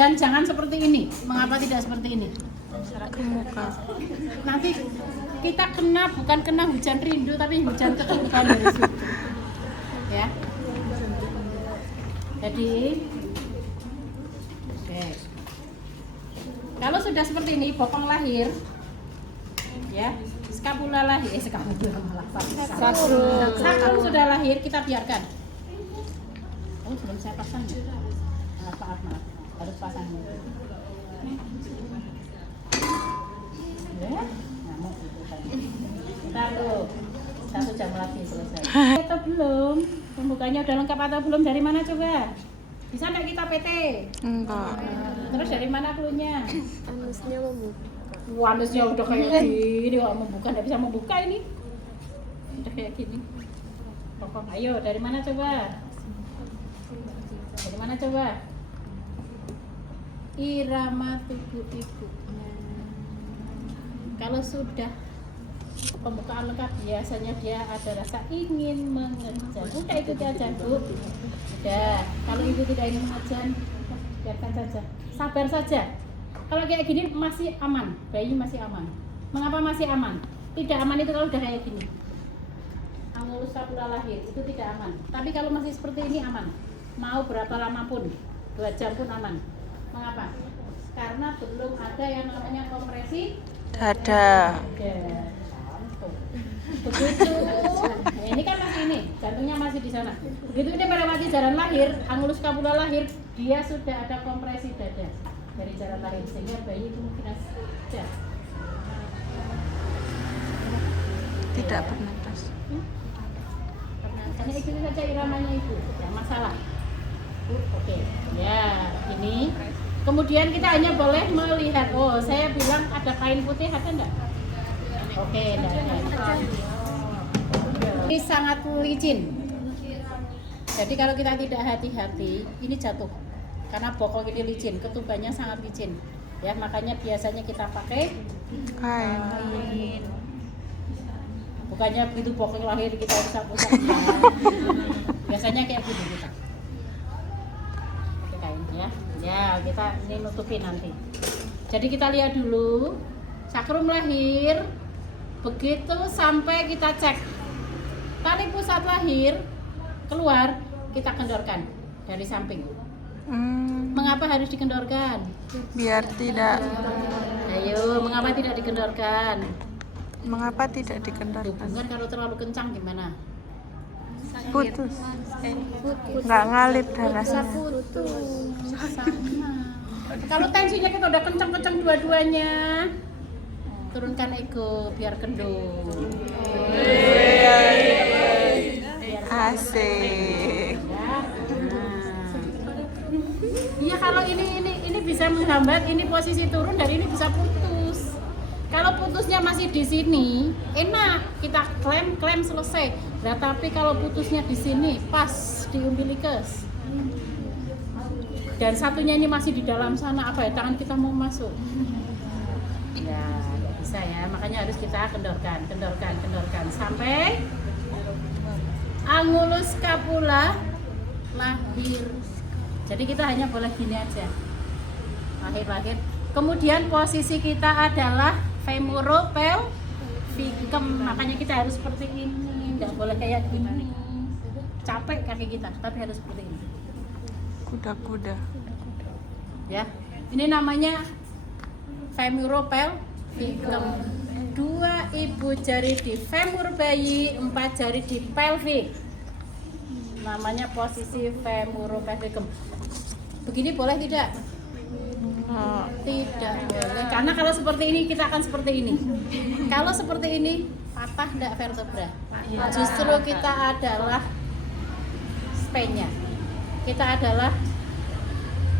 Dan jangan seperti ini. Mengapa tidak seperti ini? Nanti kita bukan kena hujan rindu, tapi hujan keturunan dari situ. Ya. Jadi, oke. Kalau sudah seperti ini, bokong lahir, ya, skapula lahir, skapula malah sakrum sudah lahir, kita biarkan. Oh, belum saya pasang. Maaf, harus pasang. Ya, ngamuk itu tadi. Kita tuh 1 jam lagi selesai. Atau belum? Pembukanya udah lengkap atau belum? Dari mana coba? Bisa nggak kita PT? Enggak. Terus dari mana cluenya? Anusnya membuka. Anusnya udah kayak gini, kok membuka, nggak bisa membuka ini. Udah kayak gini. Pokok, ayo dari mana coba? Dari mana coba? Irama tubuh ibu. Kalau sudah pembukaan lengkap, biasanya dia ada rasa ingin mengejar. Udah ikuti aja, Bu. Udah. Kalau ibu tidak ingin mengejar, biarkan saja. Sabar saja. Kalau kayak gini masih aman, bayi masih aman. Mengapa masih aman? Tidak aman itu kalau udah kayak gini. Angulus skapula lahir itu tidak aman. Tapi kalau masih seperti ini aman. Mau berapa lama pun, 2 jam pun aman. Mengapa? Karena belum ada yang namanya kompresi Dada. Begitu. Nah, ini kan masih ini, jantungnya masih di sana. Begitu dia melewati jalan lahir, angulus skapula lahir, dia sudah ada kompresi dada dari jalan lahir, sehingga bayi kemungkinan saja Tidak bernapas. hanya ikuti saja iramanya ibu, tidak masalah. Oke, ya ini. Kemudian kita hanya boleh melihat. Oh, saya bilang ada kain putih, ada enggak? Oke, enggak ada. Ini sangat licin. Jadi kalau kita tidak hati-hati, ini jatuh. Karena bokong ini licin, ketubannya sangat licin. Ya, makanya biasanya kita pakai Kain. Bukannya begitu bokong lahir kita usap-usap. Biasanya kayak begitu kita. Pakai kain ya. Ya, kita ini nutupin nanti. Jadi kita lihat dulu sakrum lahir. Begitu sampai kita cek tali pusat lahir keluar, kita kendorkan dari samping. Mengapa harus dikendorkan? Biar tidak. Ayo, mengapa tidak dikendorkan? Mengapa tidak dikendorkan? Hubungan kalau terlalu kencang gimana? Putus. Nggak ngalir darahnya. Sama. Kalau tensinya kita udah kencang-kencang dua-duanya, turunkan ego biar kendor. Asik. Iya, kalau ini bisa menghambat, ini posisi turun dan ini bisa putus. Kalau putusnya masih di sini, enak kita klem selesai. Nah, tapi kalau putusnya di sini, pas di umbilicus. Dan satunya ini masih di dalam sana, apa ya, tangan kita mau masuk. Ya, nggak bisa ya, makanya harus kita kendorkan sampai angulus skapula lahir. Jadi kita hanya boleh gini aja, lahir. Kemudian posisi kita adalah femoropelvicum, makanya kita harus seperti ini, nggak boleh kayak gini. Capek kaki kita, tapi harus seperti ini. Kuda-kuda. Ya, ini namanya femoropelvicum. 2 ibu jari di femur bayi, 4 jari di pelvic. Namanya posisi femoropelvicum. Begini boleh tidak? Tidak boleh. Karena kalau seperti ini kita akan seperti ini. Kalau seperti ini patah enggak vertebra. Justru kita adalah spine-nya. Kita adalah,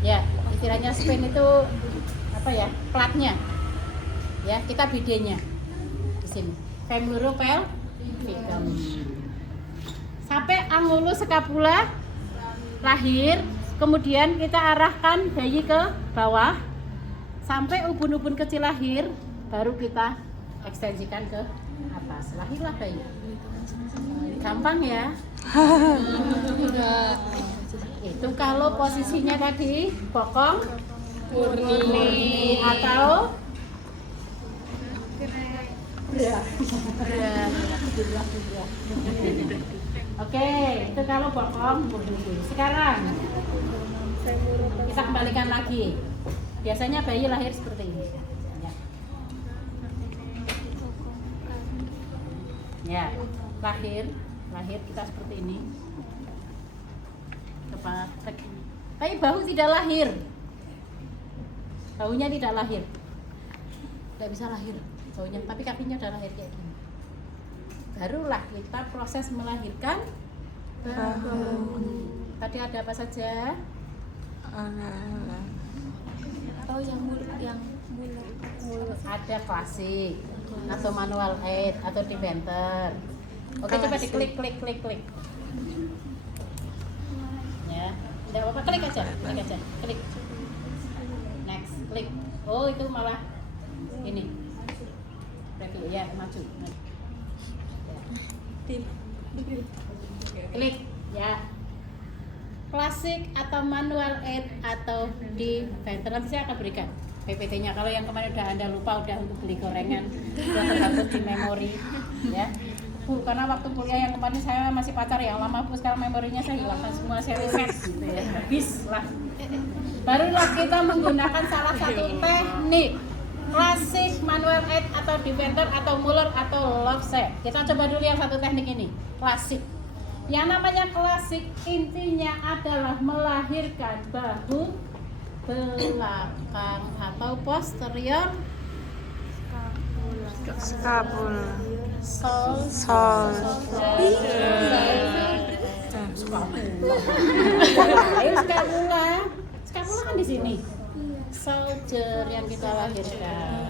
ya istilahnya spine itu apa ya, platnya. Ya, kita bidenya di sini. Femoropelvicum. Sampai angulus skapula lahir, kemudian kita arahkan bayi ke bawah sampai ubun-ubun kecil lahir, baru kita ekstensikan ke atas. Lahirlah bayi. Gampang ya. Itu kalau posisinya tadi bokong Murni atau Oke, itu kalau bokong murni. Sekarang kita kembalikan lagi. Biasanya bayi lahir seperti ini. Ya, lahir kita seperti ini. Kepala, tapi bahu tidak lahir. Baunya tidak lahir. Tidak bisa lahir baunya, tapi kakinya udah lahir kayak gini. Barulah kita proses melahirkan bahu. Tadi ada apa saja? Atau yang mulut Ada klasik atau manual aid atau diventer. Oke, coba diklik. Ya, tidak apa-apa, klik aja. Next, klik. Oh, itu malah ini. Berarti ya maju. Klik ya. Klasik atau manual aid atau diventer, nanti saya akan berikan PPT-nya. Kalau yang kemarin udah Anda lupa, udah untuk beli gorengan, udah terhapus di memori ya. Bu, karena waktu kuliah yang kemarin saya masih pacar yang lama, Bu, sekarang memorinya saya hilangkan semua, saya reset gitu ya. Habis lah. Barulah kita menggunakan salah satu teknik klasik, manual aid atau diventer atau Muller atau Love-Shape. Kita coba dulu yang satu teknik ini, klasik. Yang namanya klasik intinya adalah melahirkan bahu belakang atau posterior Skapula. Sol. Skapula kan di sini. Soldier yang kita lahirkan.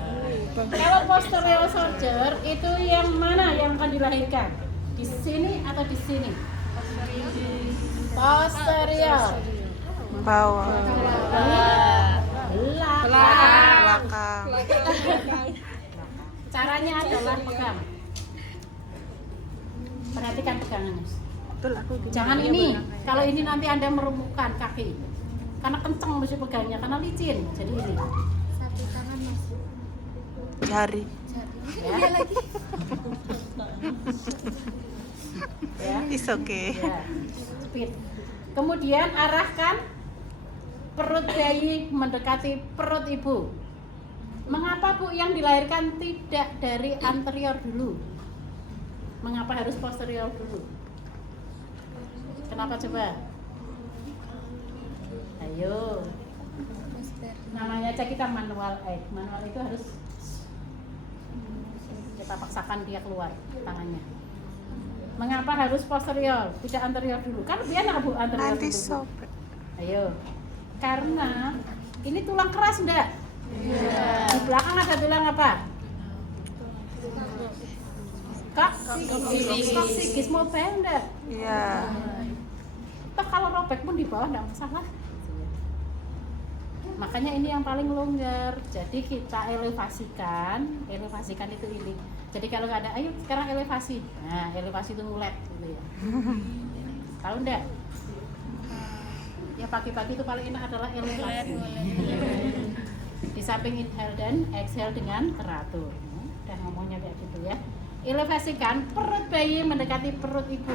Kalau posterior soldier itu yang mana yang akan dilahirkan? Di sini atau di sini? Posterior. Bawah. Belakang. Belakang. Caranya adalah pegang. Perhatikan pegangannya. Jangan ini. Kalau ini nanti Anda merumukkan kaki. Karena kenceng mesti pegangnya, karena licin. Jadi ini. satu tangan masuk Jari. Ya. Ya. It's okay. Ya. Speed. Kemudian arahkan perut bayi mendekati perut ibu. Mengapa, Bu, yang dilahirkan tidak dari anterior dulu? Mengapa harus posterior dulu? Kenapa coba? Ayo. Namanya aja kita manual aid. Manual itu harus kita paksakan dia keluar tangannya. Mengapa harus posterior, tidak anterior dulu? Kan lebih enak, Bu, anterior Nanti dulu. sobek. Ayo. Karena ini tulang keras enggak? Iya. Di belakang ada tulang apa? Koksikis mau enggak? Iya. Toh kalau robek pun di bawah enggak masalah. Makanya ini yang paling longgar. Jadi kita elevasikan itu ini. Jadi kalau nggak ada, ayo sekarang elevasi. Nah, elevasi itu ngulet gitu ya. Tahu enggak? Ya pagi-pagi itu paling enak adalah elevasi. Di samping inhale dan exhale dengan teratur. Udah ngomongnya kayak gitu ya. Elevasikan perut bayi mendekati perut ibu.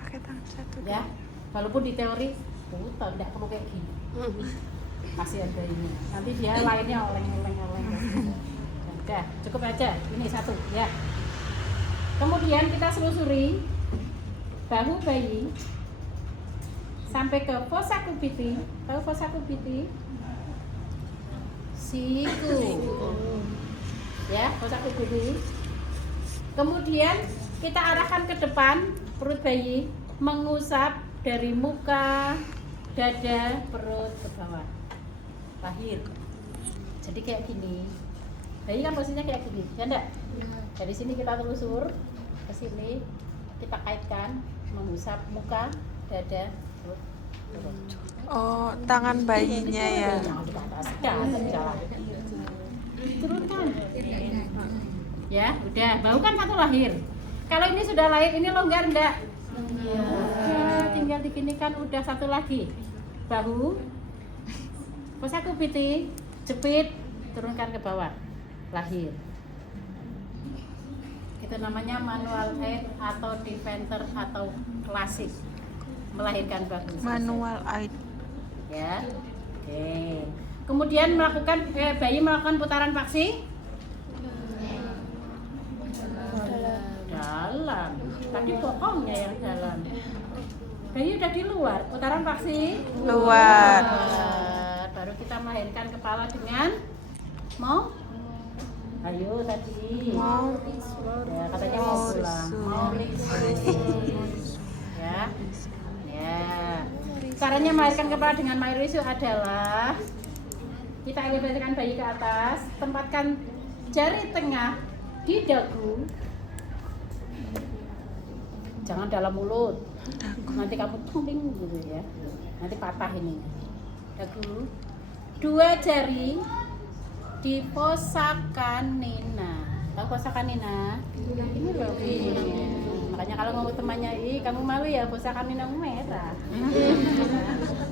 Pakai tangan satu. Ya, walaupun di teori putar, tidak perlu kayak gini. Kasihan bayinya. Nanti dia lainnya oleng. Udah, cukup aja. Ini satu, ya. Kemudian kita selusuri bahu bayi sampai ke fossa cubiti. Tahu fossa cubiti? Siku. Ya, fossa cubiti. Kemudian kita arahkan ke depan perut bayi, mengusap dari muka, dada, perut ke bawah. Lahir. Jadi kayak gini. Bayi kan posisinya kayak gini, ya enggak? Dari sini kita telusur ke sini, kita kaitkan, mengusap muka, dada, perut. Oh, tangan bayinya ya. Turunkan. Ya, udah. Bau kan satu lahir. Kalau ini sudah lahir, ini longgar enggak? Ya, tinggal diginikan, udah satu lagi. Bahu Fossa Cubiti, jepit, turunkan ke bawah, lahir. Itu namanya manual aid atau defender atau klasik, melahirkan bahu. Manual aid. Ya, oke. Kemudian bayi melakukan putaran paksi dalam. Tadi bohongnya yang dalam. Bayi udah di luar, putaran paksi Luar. Baru kita melahirkan kepala dengan mau. Ayo tadi. Mau. Ya, katanya mau pulang. Mau ya. Ya. Caranya melahirkan kepala dengan Mairisu adalah kita elevasikan bayi ke atas, tempatkan jari tengah di dagu. Jangan dalam mulut. Nanti kamu tumbing gitu ya. Nanti patah ini. Dagu. 2 jari di fossa canina. Tahu fossa canina? Ini loh ini. Makanya kalau ngomong temannya, "Ih, kamu malu ya fossa canina merah."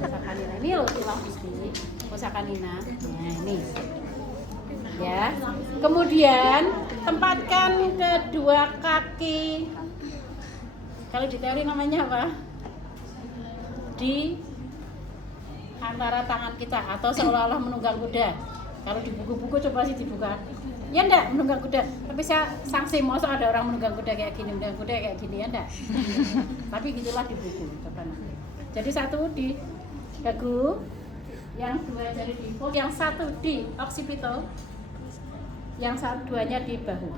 Fossa canina. Ini loh tulang putih. Fossa canina. Nah, ini. Ya. Kemudian tempatkan kedua kaki. Kalau di teori namanya apa? Di antara tangan kita atau seolah-olah menunggang kuda. Kalau di buku-buku coba sih dibuka. Ya enggak menunggang kuda. Tapi saya sanksi masa ada orang menunggang kuda kayak gini, menunggang kuda kayak gini ya enggak. Tapi gitulah di buku. Coba nanti. Jadi 1 di dagu, yang 2 jari di pol, yang 1 di oksipito, yang 2-nya di bahu.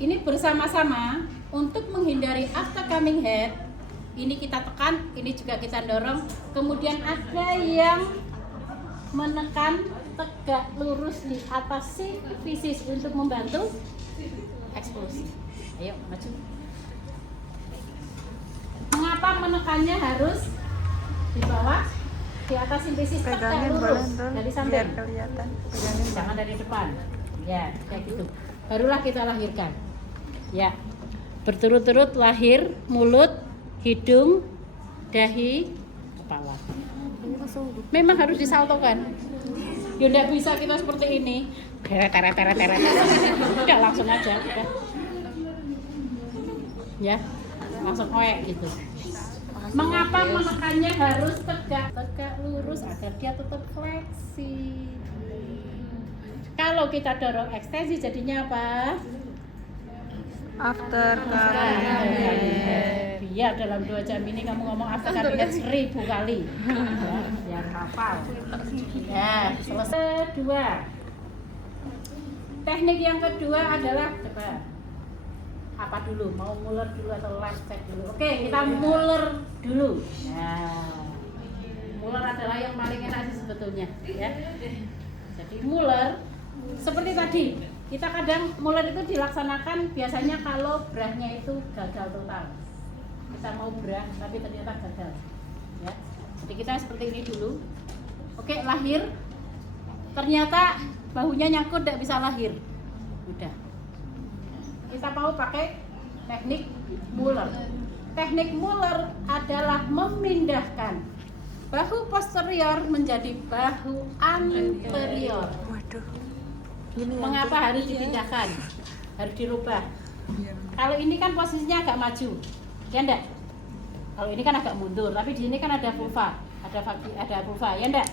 Ini bersama-sama untuk menghindari after coming head. Ini kita tekan, ini juga kita dorong. Kemudian ada yang menekan tegak lurus di atas fisis untuk membantu eksplosi. Ayo maju. Mengapa menekannya harus di bawah? Di atas simfisis tegak Pegangin boleh lurus Don, dari biar samping. kelihatan. Pegangin Jangan dari depan. Ya, kayak gitu. Barulah kita lahirkan. Ya. Berturut-turut lahir mulut, hidung, dahi, kepala. Memang harus disaltokan. Ya enggak bisa kita seperti ini. Teret. Udah langsung aja, udah. Ya. Langsung oek gitu. Mengapa menekannya harus tegak lurus agar dia tetap fleksi? Kalau kita dorong ekstensi jadinya apa? After coming head. Biar dalam 2 jam ini kamu ngomong after coming head 1000 kali. Ya, biar hafal. Ya, selesai. 2. Teknik yang kedua adalah coba apa dulu? Mau muller dulu atau left check dulu? Oke, kita muller dulu. Nah, muller adalah yang paling enak sih sebetulnya, ya. Jadi muller seperti tadi, kita kadang muller itu dilaksanakan biasanya kalau brahnya itu gagal total. Kita mau brah tapi ternyata gagal, ya. Jadi kita seperti ini dulu. Oke, lahir. Ternyata bahunya nyangkut, tidak bisa lahir. Udah. Kita mau pakai teknik Muller. Teknik Muller adalah memindahkan bahu posterior menjadi bahu anterior. Waduh. Mengapa harus dipindahkan? Harus dirubah. Kalau ini kan posisinya agak maju, ya enggak? Kalau ini kan agak mundur, tapi di sini kan ada vulva, ada vulva, ya enggak?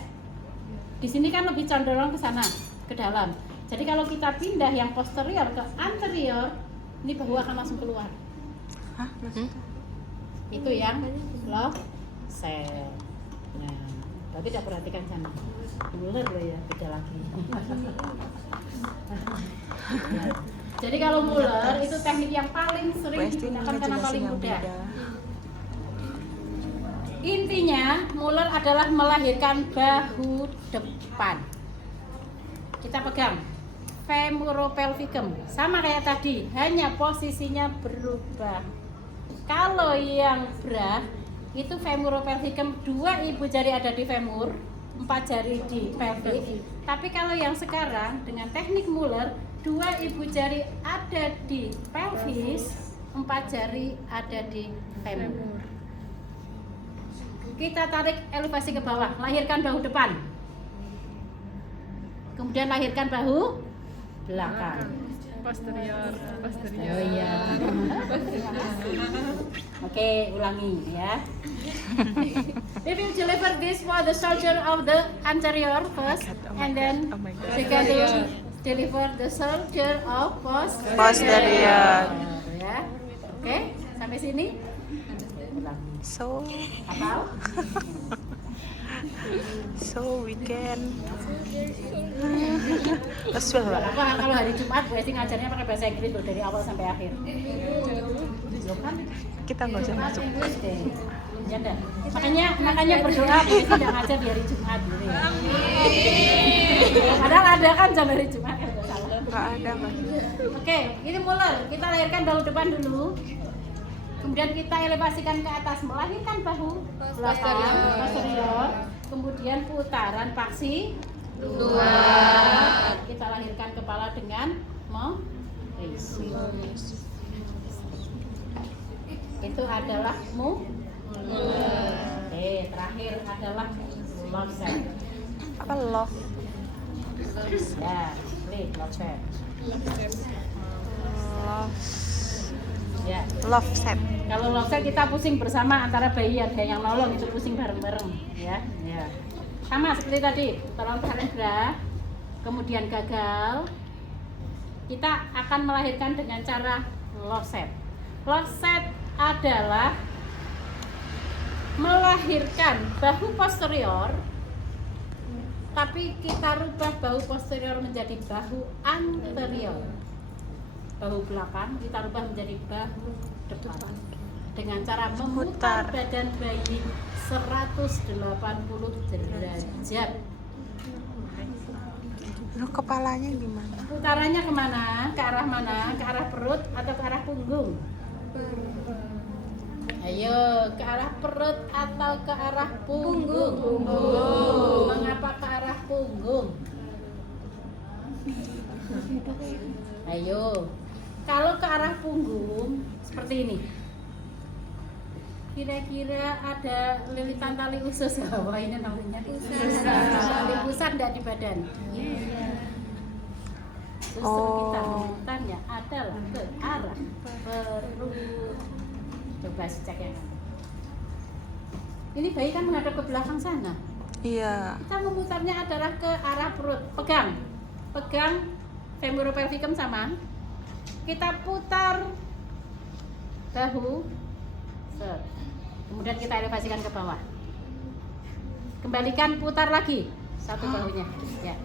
Di sini kan lebih condong ke sana, ke dalam. Jadi kalau kita pindah yang posterior ke anterior, ini bahu akan langsung keluar. Hah? Itu yang low cell. Nah, tapi tidak perhatikan sana. Muller ya, beda lagi. Jadi kalau Muller itu teknik yang paling sering digunakan karena paling mudah. Intinya Muller adalah melahirkan bahu depan. Kita pegang femoropelvicum, sama kayak tadi, hanya posisinya berubah. Kalau yang brah itu femoropelvicum, 2 ibu jari ada di femur, 4 jari di pelvis. Tapi kalau yang sekarang dengan teknik Muller, 2 ibu jari ada di pelvis, 4 jari ada di femur. kita tarik elevasi ke bawah, lahirkan bahu depan. Kemudian lahirkan bahu belakang. Posterior. Oh iya. Oke, ulangi ya. We will deliver this for the shoulder of the anterior first, and then we can deliver the shoulder of Posterior. Ya. Oke, sampai sini. So we can. Terus Apa kalau hari Jumat Bu Esti ngajarnya pakai bahasa Inggris tuh dari awal sampai akhir. Belum kan? kita nggak usah masuk. Inggris deh. Ya dah. Makanya berdoa Bu Esti nggak ngajar di hari Jumat gitu ya. Padahal ada kan jam hari Jumat ya, nggak salah. Nggak ada Mas. Oke, ini mulai. Kita lahirkan bahu depan dulu. Kemudian kita elevasikan ke atas, melahirkan bahu belakang, posterior. Kemudian putaran paksi 2. Kita lahirkan kepala dengan meris. Itu adalah terakhir adalah love set. Apa love? Ya, love set. Ya. Love set. Kalau love set kita pusing bersama antara bayi, ada yang nolong itu pusing bareng-bareng ya. Ya. Sama seperti tadi, tolong tarik gerak, kemudian gagal. Kita akan melahirkan dengan cara love set. Love set adalah melahirkan bahu posterior, tapi kita rubah bahu posterior menjadi bahu anterior. Bahu belakang kita rubah menjadi bahu depan dengan cara memutar badan bayi 180 derajat. Terus kepalanya gimana? Putarannya kemana? Ke arah mana? Ke arah perut atau ke arah punggung? Ayo, ke arah perut atau ke arah punggung? Mengapa ke arah punggung? Ayo. Kalau ke arah punggung seperti ini, kira-kira ada lilitan tali usus apa ini namanya? Tali pusat enggak di badan? Justru kita memutarnya adalah ke arah perut. Coba cek ya. Ini bayi kan menghadap ke belakang sana. Iya. Kita memutarnya adalah ke arah perut. Pegang femoropelvikum sama. Kita putar bahu, set. Kemudian kita elevasikan ke bawah. Kembalikan, putar lagi satu bahunya. Ya.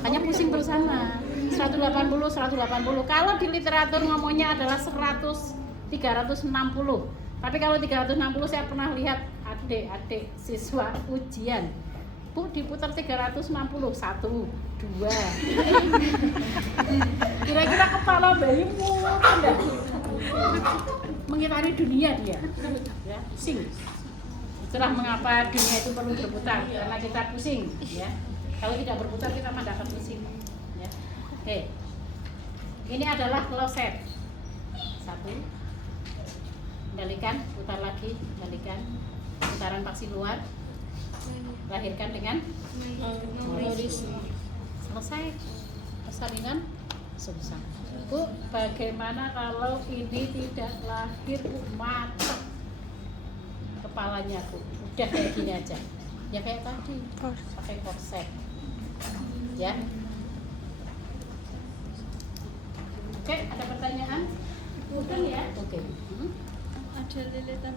Makanya pusing bersama. 180. Kalau di literatur ngomongnya adalah 360. Tapi kalau 360 saya pernah lihat adik-adik siswa ujian. Bu, diputar 360, 1, 2. Kira-kira kepala bayimu enggak mengitari dunia dia, ya, pusing. Itulah mengapa dunia itu perlu berputar, karena kita pusing, ya. Kalau tidak berputar kita mah tidak akan pusing, ya. Oke, ini adalah love set. 1, kendalikan, putar lagi, kendalikan, putaran paksi luar. Lahirkan dengan selesai. Persalinan susah. Bu, bagaimana kalau ini tidak lahir, Bu? Mati kepalanya, Bu. Udah kayak gini aja. Ya kayak tadi, pakai korset. Ya. Oke, ada pertanyaan? Bukan ya? Oke. Ada lilitan